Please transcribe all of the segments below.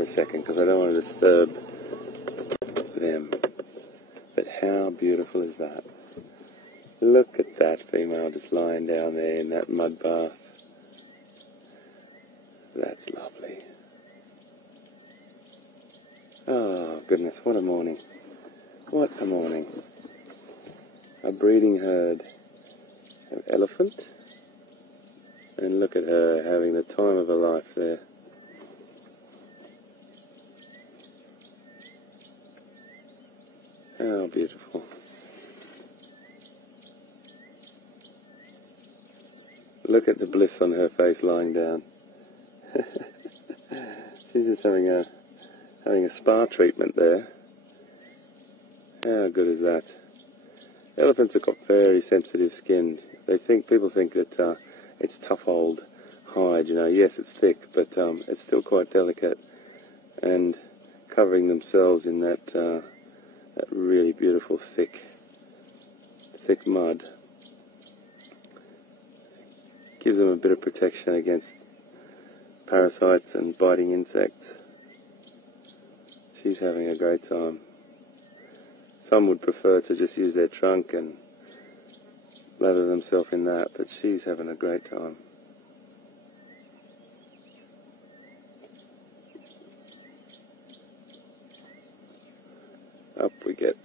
for a second because I don't want to disturb them. But how beautiful is that? Look at that female just lying down there in that mud bath. That's lovely. Oh goodness, what a morning. What a morning. A breeding herd of elephant. And look at her having the time of her life there. How beautiful. Look at the bliss on her face lying down. She's just having a spa treatment there. How good is that? Elephants have got very sensitive skin. People think that it's tough old hide, you know. Yes, it's thick, but it's still quite delicate. And covering themselves in that really beautiful thick mud gives them a bit of protection against parasites and biting insects. She's having a great time. Some would prefer to just use their trunk and lather themselves in that, but she's having a great time. Up we get.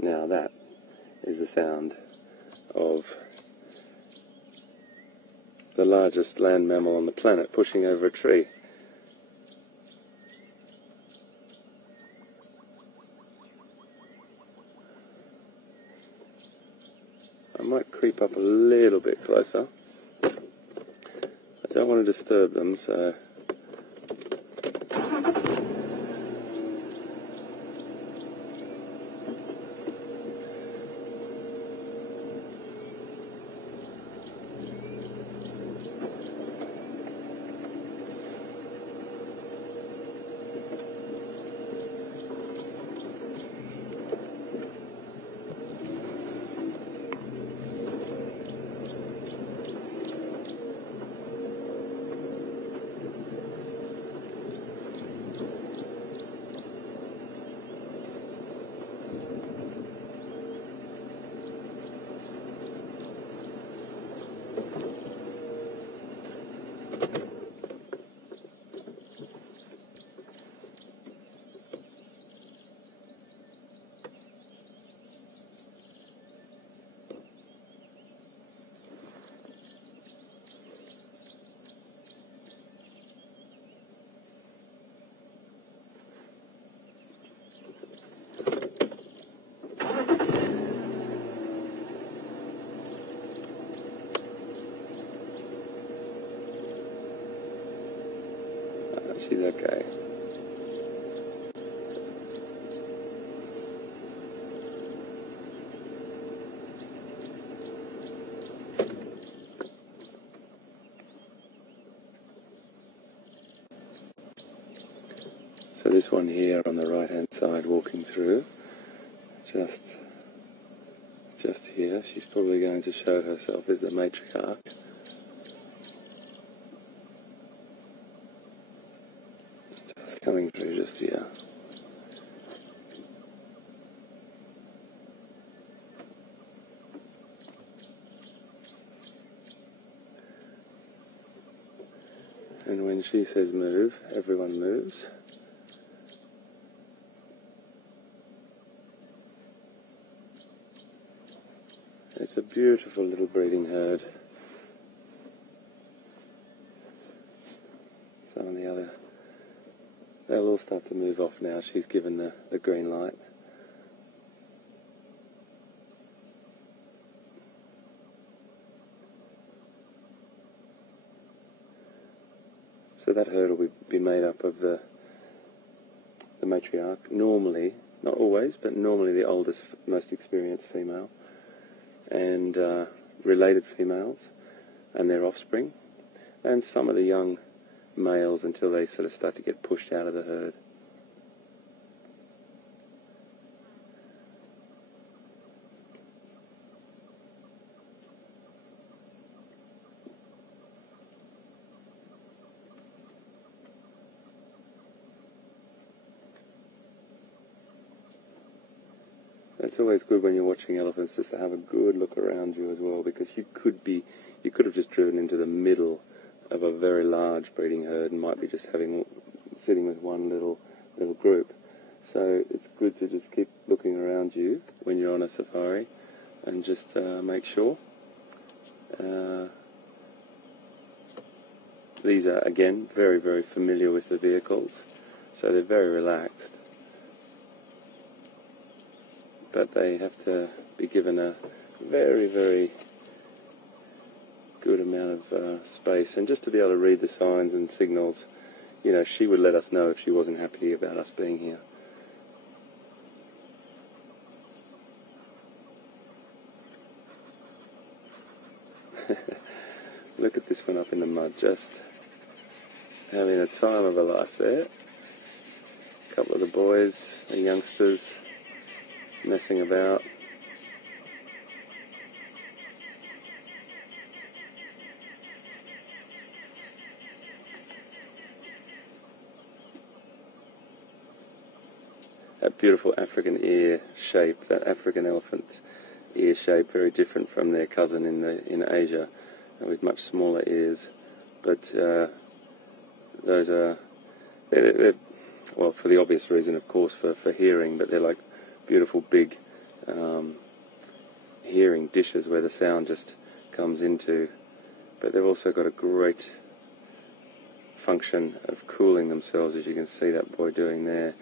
Now that is the sound of the largest land mammal on the planet pushing over a tree. I might creep up a little bit closer. I don't want to disturb them, so she's okay. So this one here on the right hand side walking through, just here, she's probably going to show herself as the matriarch. Just coming through just here. And when she says move, everyone moves. It's a beautiful little breeding herd. Some of the other, they'll all start to move off now. She's given the green light. So that herd will be made up of the matriarch, normally, not always, but normally the oldest, most experienced female, and related females and their offspring, and some of the young males until they sort of start to get pushed out of the herd. it's always good when you're watching elephants just to have a good look around you as well, because you could have just driven into the middle of a very large breeding herd and might be just sitting with one little group. So it's good to just keep looking around you when you're on a safari and just make sure. These are, again, very, very familiar with the vehicles, so they're very relaxed. But they have to be given a very, very good amount of space, and just to be able to read the signs and signals. You know, she would let us know if she wasn't happy about us being here. Look at this one up in the mud, just having a time of her life there. A couple of the boys, the youngsters, messing about. That beautiful African ear shape, that African elephant ear shape, very different from their cousin in Asia, with much smaller ears. But those are, they're, well, for the obvious reason, of course, for hearing, but they're like beautiful big hearing dishes where the sound just comes into. But they've also got a great function of cooling themselves, as you can see that boy doing there.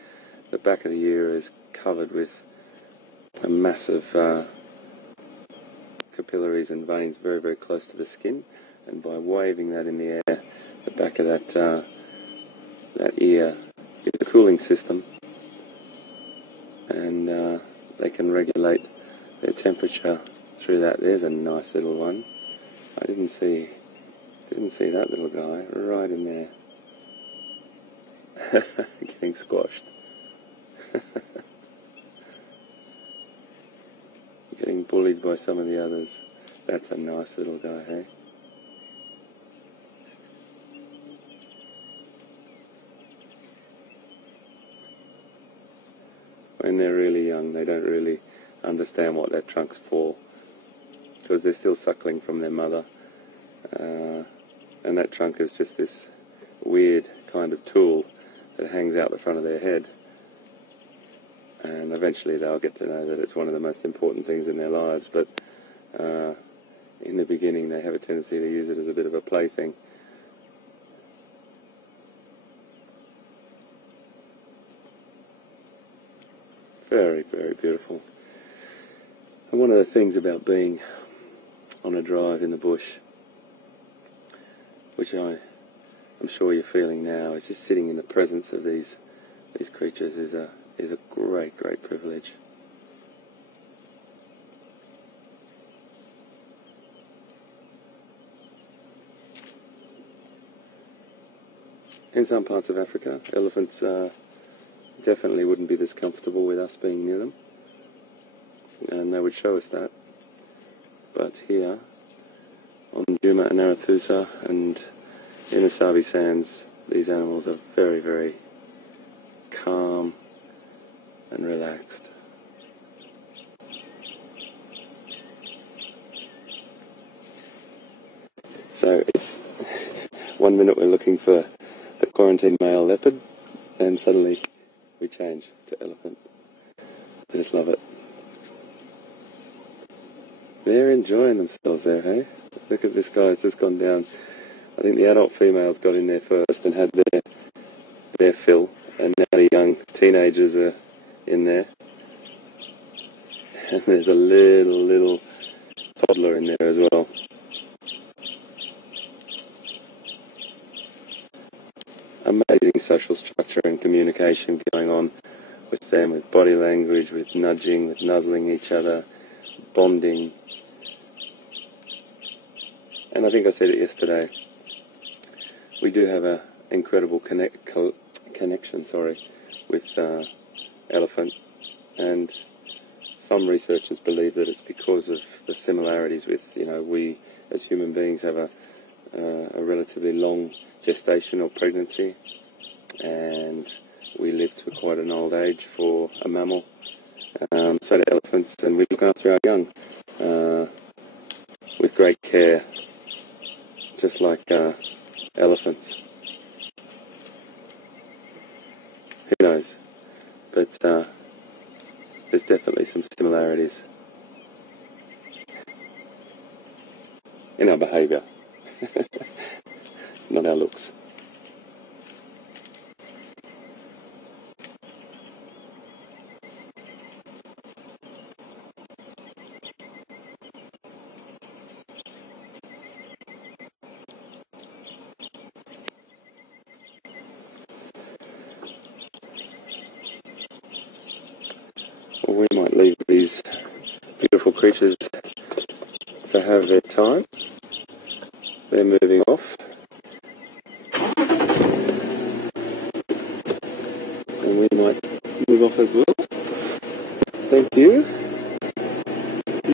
The back of the ear is covered with a massive capillaries and veins very, very close to the skin, and by waving that in the air, the back of that ear is a cooling system, and they can regulate their temperature through that. There's a nice little one. I didn't see that little guy right in there. Getting squashed. Getting bullied by some of the others. That's a nice little guy, hey? When they're really young, they don't really understand what their trunk's for, because they're still suckling from their mother, and that trunk is just this weird kind of tool that hangs out the front of their head. And eventually they'll get to know that it's one of the most important things in their lives, but in the beginning they have a tendency to use it as a bit of a plaything. Very, very beautiful. And one of the things about being on a drive in the bush, which I'm sure you're feeling now, is just sitting in the presence of these creatures is a great, great privilege. In some parts of Africa, elephants definitely wouldn't be this comfortable with us being near them, and they would show us that. But here, on Juma and Arathusa and in the Sabi Sands, these animals are very, very calm and relaxed. So it's 1 minute we're looking for the quarantine male leopard, and suddenly we change to elephant. I just love it. They're enjoying themselves there, hey? Look at this guy, it's just gone down. I think the adult females got in there first and had their fill, and now the young teenagers are in there. And there's a little toddler in there as well. Amazing social structure and communication going on with them, with body language, with nudging, with nuzzling each other, bonding. And I think I said it yesterday, we do have an incredible connection with elephant, and some researchers believe that it's because of the similarities with, we as human beings have a relatively long gestational pregnancy, and we live to quite an old age for a mammal, So do elephants, and we look after our young with great care, just like elephants. Who knows? But there's definitely some similarities in our behaviour, not our looks. Well, we might leave these beautiful creatures to have their time. They're moving off. And we might move off as well. Thank you.